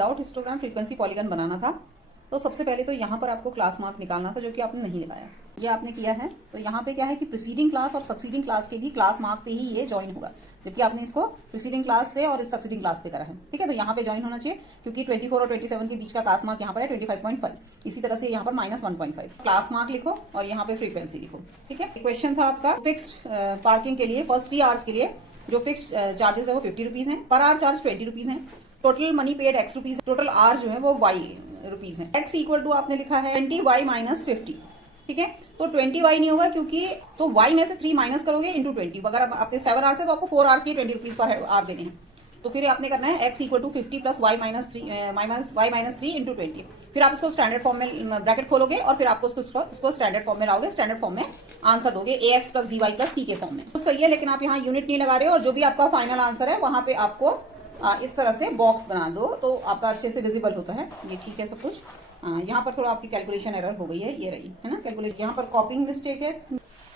Without histogram frequency polygon बनाना था, तो सबसे पहले तो यहाँ पर आपको क्लास मार्क निकालना था, जो कि आपने नहीं लगाया। ये आपने किया है, तो यहाँ पे क्या है कि प्रीसीडिंग क्लास और सक्सीडिंग क्लास के भी क्लास मार्क पे ही ये ज्वाइन होगा, जबकि आपने इसको प्रीसीडिंग क्लास पे और सक्सीडिंग क्लास पे करा है। ठीक है, तो यहाँ पे ज्वाइन होना चाहिए, क्योंकि 24 और 27 के बीच का क्लास मार्क यहाँ पर है 25.5। इसी तरह से यहाँ पर -1.5 क्लास मार्क लिखो और यहाँ पे फ्रीक्वेंसी लिखो। ठीक है, क्वेश्चन था आपका फिक्स्ड पार्किंग के लिए फर्स्ट 3 आवर्स के लिए जो फिक्स चार्जेस है वो 50 रुपीज है, पर आवर चार्ज 20 रुपीज है, total money paid x rupees, total hour जो है वो y रुपीज है। x इक्वल टू आपने लिखा है 20y माइनस 50। ठीक है, तो 20y नहीं होगा, क्योंकि तो y में से 3 माइनस करोगे इंटू 20। अगर आपने 7 आवर्स है तो आपको 4 आवर्स के 20 रुपीज पर आवर देने हैं। तो फिर आपने करना है x equal to 50 plus y minus 3 into 20। फिर आप इसको स्टैंडर्ड फॉर्म में ब्रैकेट खोलोगे और फिर आपको उसको स्टैंडर्ड फॉर्म में लाओगे, स्टैंडर्ड फॉर्म में आंसर दोगे ax plus by plus c के फॉर्म में। तो सही है, लेकिन आप यहाँ यूनिट नहीं लगा रहे हो, और जो भी आपका फाइनल आंसर है वहां पे आपको इस तरह से बॉक्स बना दो, तो आपका अच्छे से विजिबल होता है। ये ठीक है सब कुछ। यहाँ पर थोड़ा आपकी कैलकुलेशन एरर हो गई है, ये रही है ना कैलकुलेशन, यहाँ पर कॉपिंग मिस्टेक है।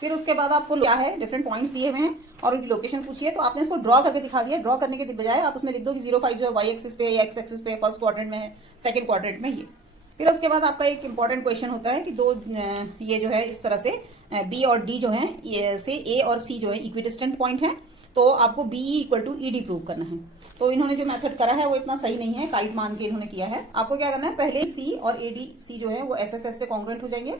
फिर उसके बाद आपको क्या है, डिफरेंट पॉइंट्स दिए हुए हैं और उनकी लोकेशन पूछिए, तो आपने इसको ड्रॉ करके दिखा दिया। ड्रॉ करने के बजाय आप उसमें लिख दो कि 05 जो है वाई एक्सिस पे, एक्स एक्सिस पे, फर्स्ट क्वाड्रेंट में है, सेकंड क्वाड्रेंट में ये। फिर उसके बाद आपका एक इंपॉर्टेंट क्वेश्चन होता है कि दो ये जो है इस तरह से बी और डी जो है से ए और सी जो है इक्विडिस्टेंट पॉइंट है, तो आपको b equal to e d prove करना है। तो इन्होंने जो मेथड करा है वो इतना सही नहीं है, काइट मान के इन्होंने किया है। आपको क्या करना है, पहले सी और ए डी सी जो है वो एस एस एस से कॉन्ग्रुएंट हो जाएंगे,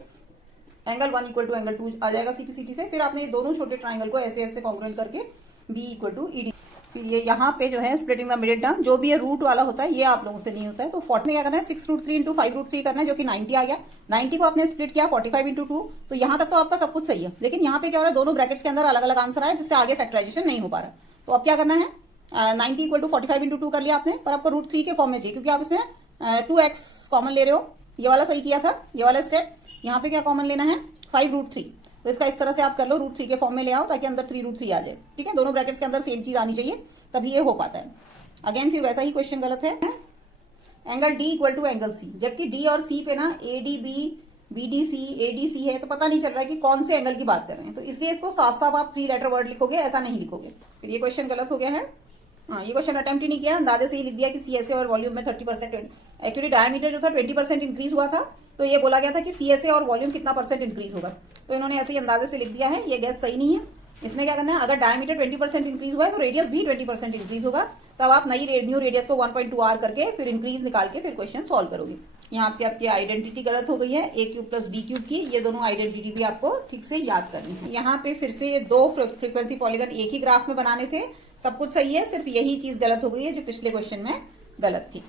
एंगल 1 इक्वल टू एंगल 2 आ जाएगा सीपीसीटी से। फिर आपने दोनों छोटे ट्राइंगल को ऐसे ऐसे कॉन्ग्रुएंट करके b equal to e d. फिर ये यहाँ पे जो है स्प्लिटिंग द मिडिल टर्म, जो भी ये रूट वाला होता है ये आप लोगों से नहीं होता है। तो 40 क्या करना है, 6√3 इंटू 5√3 करना है, जो कि 90 आ गया। 90 को आपने स्प्लिट किया 45 इंटू 2, तो यहाँ तक तो आपका सब कुछ सही है। लेकिन यहाँ पे क्या हो रहा है, दोनों ब्रैकेट्स के अंदर अलग अलग आंसर आए, जिससे आगे फैक्टराइजेशन नहीं हो पा रहा। तो अब क्या करना है, 90 इक्वल टू 45 इंटू 2 कर लिया आपने, पर आपको √3 के फॉर्म में चाहिए, क्योंकि आप इसमें 2x कॉमन ले रहे हो। ये वाला सही किया था, ये वाला स्टेप। यहाँ पे क्या कॉमन लेना है, 5√3। तो इसका इस तरह से आप कर लो, √3 के फॉर्म में ले आओ, ताकि अंदर 3√3 आ जाए। ठीक है, दोनों ब्रैकेट्स के अंदर सेम चीज आनी चाहिए, तभी ये हो पाता है। अगेन फिर वैसा ही क्वेश्चन गलत है, angle d equal to angle c, जबकि डी और सी पे ना ADB, BDC, ADC है, तो पता नहीं चल रहा है कि कौन से एंगल की बात कर रहे हैं। तो इसलिए इसको साफ साफ आप 3 लेटर वर्ड लिखोगे, ऐसा नहीं लिखोगे। फिर ये क्वेश्चन गलत हो गया है। ये क्वेश्चन अटेम्प्ट ही नहीं किया, अंदाजे से ही लिख दिया कि CSA और वॉल्यूम में 30%। एक्चुअली डायमीटर जो था 20% इंक्रीज हुआ था, तो ये बोला गया था कि CSA और वॉल्यूम कितना परसेंट इंक्रीज होगा, तो इन्होंने ऐसे ही अंदाजे से लिख दिया है। ये गैस सही नहीं है। इसमें क्या करना है, अगर डायमीटर 20% इंक्रीज हुआ है तो रेडियस भी 20% इंक्रीज होगा। तब आप न्यू रेडियस को 1.2r करके फिर इंक्रीज निकाल के फिर क्वेश्चन सॉल्व करोगे। यहाँ आपकी आइडेंटिटी गलत हो गई है, a³ प्लस b³ की। ये दोनों आइडेंटिटी भी आपको ठीक से याद करनी है। यहाँ पे फिर से 2 फ्रीक्वेंसी पॉलीगन एक ही ग्राफ में बनाने थे, सब कुछ सही है, सिर्फ यही चीज गलत हो गई है जो पिछले क्वेश्चन में गलत थी।